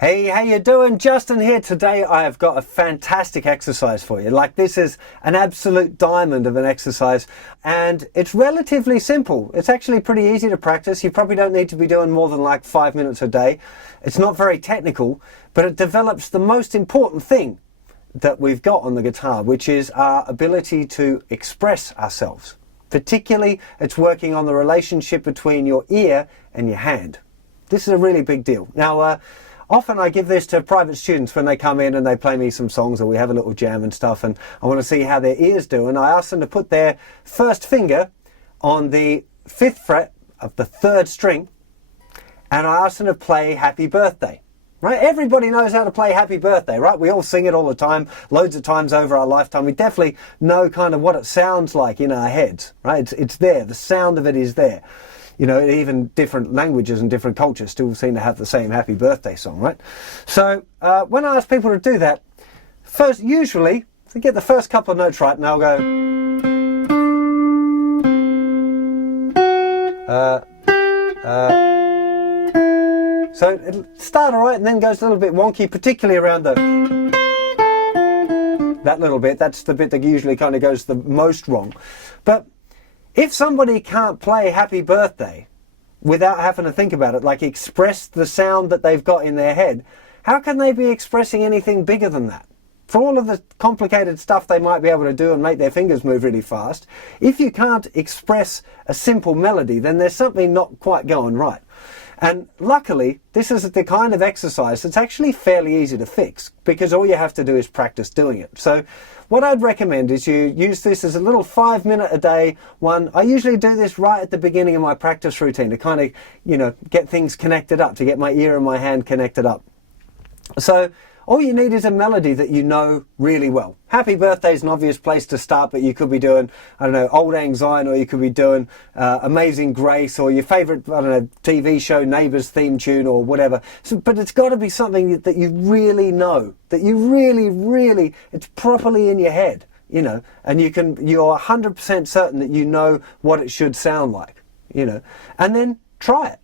Hey, how you doing? Justin here. Today I have got a fantastic exercise for you. Like, this is an absolute diamond of an exercise, and it's relatively simple. It's actually pretty easy to practice. You probably don't need to be doing more than like 5 minutes a day. It's not very technical, but it develops the most important thing that we've got on the guitar, which is our ability to express ourselves. Particularly, it's working on the relationship between your ear and your hand. This is a really big deal. Now, often I give this to private students when they come in and they play me some songs, or we have a little jam and stuff, and I want to see how their ears do, and I ask them to put their first finger on the 5th fret of the 3rd string, and I ask them to play Happy Birthday. Right? Everybody knows how to play Happy Birthday, right? We all sing it all the time, loads of times over our lifetime. We definitely know kind of what it sounds like in our heads, right? It's there. The sound of it is there. You know, even different languages and different cultures still seem to have the same Happy Birthday song, right? So when I ask people to do that, first, usually, they get the first couple of notes right, and I'll go... So it'll start all right and then goes a little bit wonky, particularly around that little bit. That's the bit that usually kind of goes the most wrong. But if somebody can't play Happy Birthday without having to think about it, like express the sound that they've got in their head, how can they be expressing anything bigger than that? For all of the complicated stuff they might be able to do and make their fingers move really fast, if you can't express a simple melody, then there's something not quite going right. And luckily, this is the kind of exercise that's actually fairly easy to fix, because all you have to do is practice doing it. So what I'd recommend is you use this as a little 5-minute a day one. I usually do this right at the beginning of my practice routine to kind of, you know, get things connected up, to get my ear and my hand connected up. So all you need is a melody that you know really well. Happy Birthday is an obvious place to start, but you could be doing, I don't know, Old Lang Syne, or you could be doing Amazing Grace, or your favourite, I don't know, TV show, Neighbours theme tune, or whatever. So, but it's got to be something that you really know, that you really, it's properly in your head, you know, and you're 100% certain that you know what it should sound like, you know, and then try it.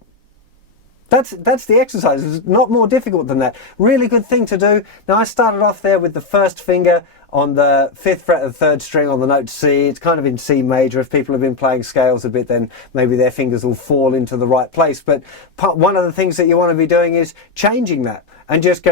That's the exercise. It's not more difficult than that. Really good thing to do. Now, I started off there with the first finger on the 5th fret of the 3rd string on the note C. It's kind of in C major. If people have been playing scales a bit, then maybe their fingers will fall into the right place. But one of the things that you want to be doing is changing that and just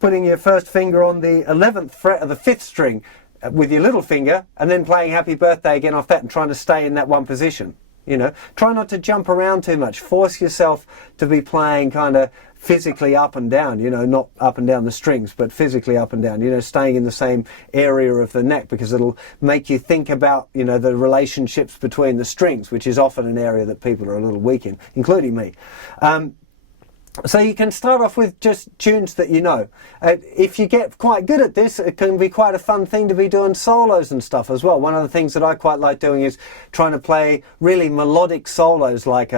putting your first finger on the 11th fret of the 5th string with your little finger, and then playing Happy Birthday again off that and trying to stay in that one position. You know, try not to jump around too much. Force yourself to be playing kind of physically up and down, you know, not up and down the strings, but physically up and down, you know, staying in the same area of the neck, because it'll make you think about, you know, the relationships between the strings, which is often an area that people are a little weak in, including me. So you can start off with just tunes that you know. If you get quite good at this, it can be quite a fun thing to be doing solos and stuff as well. One of the things that I quite like doing is trying to play really melodic solos, like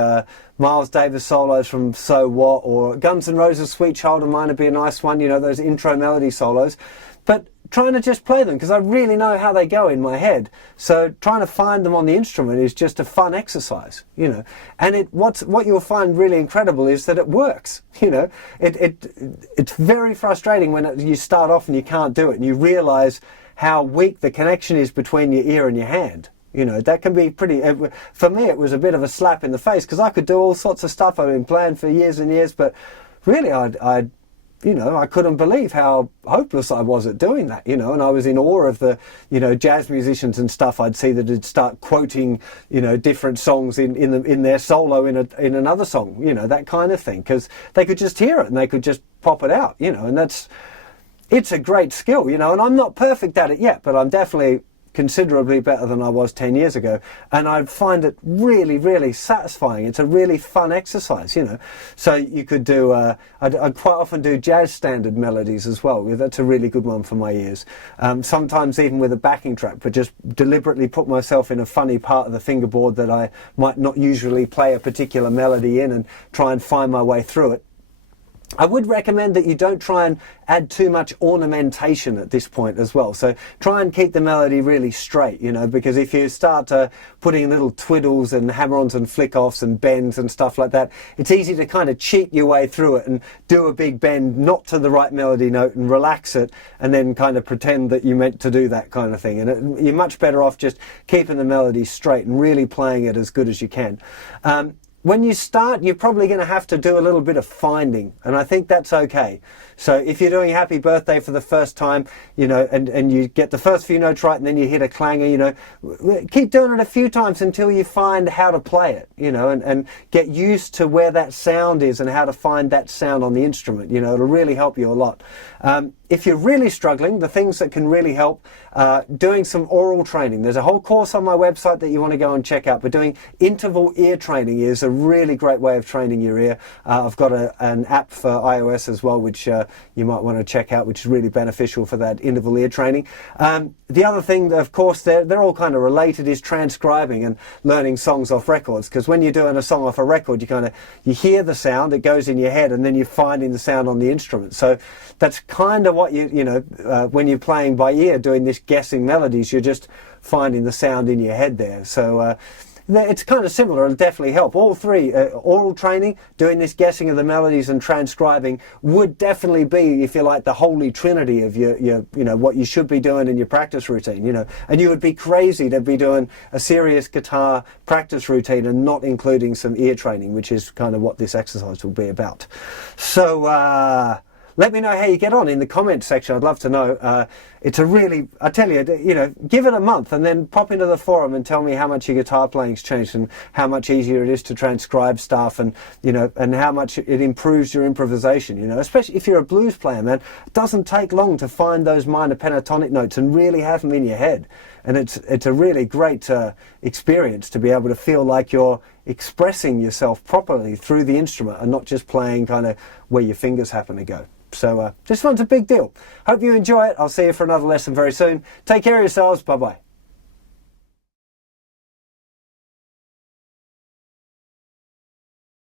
Miles Davis solos from So What, or Guns N' Roses' Sweet Child of Mine would be a nice one, you know, those intro melody solos. But trying to just play them, because I really know how they go in my head. So trying to find them on the instrument is just a fun exercise, you know. And what you'll find really incredible is that it works, you know. It's very frustrating when you start off and you can't do it, and you realise how weak the connection is between your ear and your hand. You know, that can be pretty... For me, it was a bit of a slap in the face, because I could do all sorts of stuff I've been playing for years and years, but really you know, I couldn't believe how hopeless I was at doing that, you know, and I was in awe of the, you know, jazz musicians and stuff I'd see that would start quoting, you know, different songs in their solo in another song, you know, that kind of thing, because they could just hear it and they could just pop it out, you know, and it's a great skill, you know, and I'm not perfect at it yet, but I'm definitely considerably better than I was 10 years ago, and I find it really satisfying. It's a really fun exercise, you know. So you could do I'd quite often do jazz standard melodies as well. That's a really good one for my ears. Sometimes even with a backing track, but just deliberately put myself in a funny part of the fingerboard that I might not usually play a particular melody in, and try and find my way through it. I would recommend that you don't try and add too much ornamentation at this point as well. So try and keep the melody really straight, you know, because if you start putting little twiddles and hammer-ons and flick-offs and bends and stuff like that, it's easy to kind of cheat your way through it and do a big bend not to the right melody note and relax it and then kind of pretend that you meant to do that kind of thing. And you're much better off just keeping the melody straight and really playing it as good as you can. When you start, you're probably going to have to do a little bit of finding, and I think that's okay. So if you're doing Happy Birthday for the first time, you know, and you get the first few notes right and then you hit a clanger, you know, keep doing it a few times until you find how to play it, you know, and get used to where that sound is and how to find that sound on the instrument. You know, it'll really help you a lot. If you're really struggling, the things that can really help, doing some oral training. There's a whole course on my website that you want to go and check out, but doing interval ear training is a really great way of training your ear. I've got an app for iOS as well, which you might want to check out, which is really beneficial for that interval ear training. The other thing, of course, they're all kind of related, is transcribing and learning songs off records, because when you're doing a song off a record, you hear the sound, it goes in your head, and then you're finding the sound on the instrument. So that's kind of what you know, when you're playing by ear, doing this guessing melodies, you're just finding the sound in your head there. So it's kind of similar. It'll definitely help. All three, oral training, doing this guessing of the melodies, and transcribing would definitely be, if you like, the holy trinity of your you know, what you should be doing in your practice routine, you know. And you would be crazy to be doing a serious guitar practice routine and not including some ear training, which is kind of what this exercise will be about. So let me know how you get on in the comments section. I'd love to know. It's a really, I tell you, you know, give it a month and then pop into the forum and tell me how much your guitar playing's changed and how much easier it is to transcribe stuff, and, you know, and how much it improves your improvisation, you know, especially if you're a blues player, man. It doesn't take long to find those minor pentatonic notes and really have them in your head. And it's a really great experience to be able to feel like you're expressing yourself properly through the instrument and not just playing kind of where your fingers happen to go. So this one's a big deal. Hope you enjoy it. I'll see you for another lesson very soon. Take care of yourselves. Bye-bye.